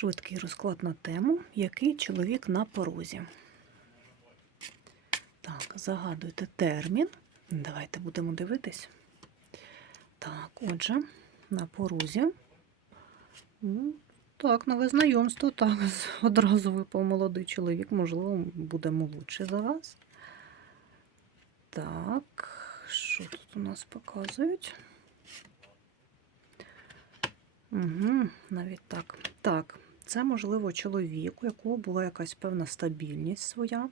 Швидкий розклад на тему, який чоловік на порозі. Так, загадуйте термін. Давайте будемо дивитись. Так, отже, на порозі. Так, нове знайомство. Так, одразу випав молодий чоловік, можливо, буде молодший за вас. Так, що тут у нас показують? Угу, навіть так. Так, це, можливо, чоловік, у якого була якась певна стабільність своя.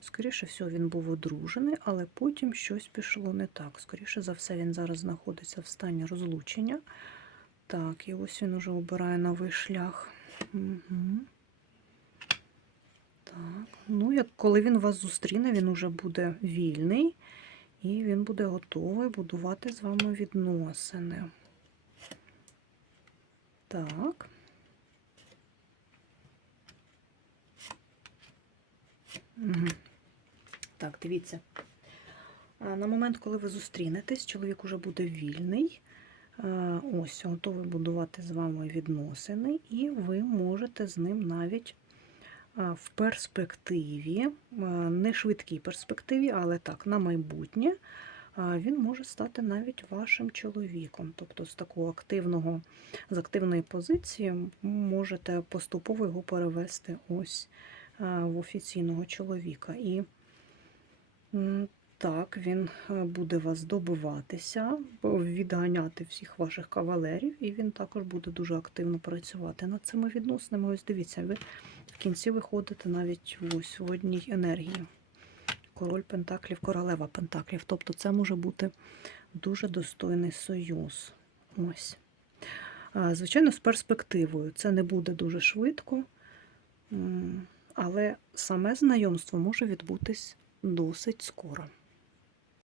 Скоріше всього, він був одружений, але потім щось пішло не так. Скоріше за все, він зараз знаходиться в стані розлучення. Так, і ось він уже обирає новий шлях. Угу. Так, ну, як коли він вас зустріне, він уже буде вільний і він буде готовий будувати з вами відносини. Так. Так, дивіться. На момент, коли ви зустрінетесь, чоловік уже буде вільний. Ось, готовий будувати з вами відносини, і ви можете з ним навіть в перспективі, не швидкій перспективі, але так, на майбутнє, він може стати навіть вашим чоловіком. Тобто з такого активного, з активної позиції можете поступово його перевести ось в офіційного чоловіка. І так, він е, буде вас добиватися, відганяти всіх ваших кавалерів, і він також буде дуже активно працювати над цими відносинами. Ось дивіться, ви в кінці виходите навіть ось в одній енергії. Король Пентаклів, королева Пентаклів. Тобто це може бути дуже достойний союз. Ось. Звичайно, з перспективою. Це не буде дуже швидко, але саме знайомство може відбутись досить скоро.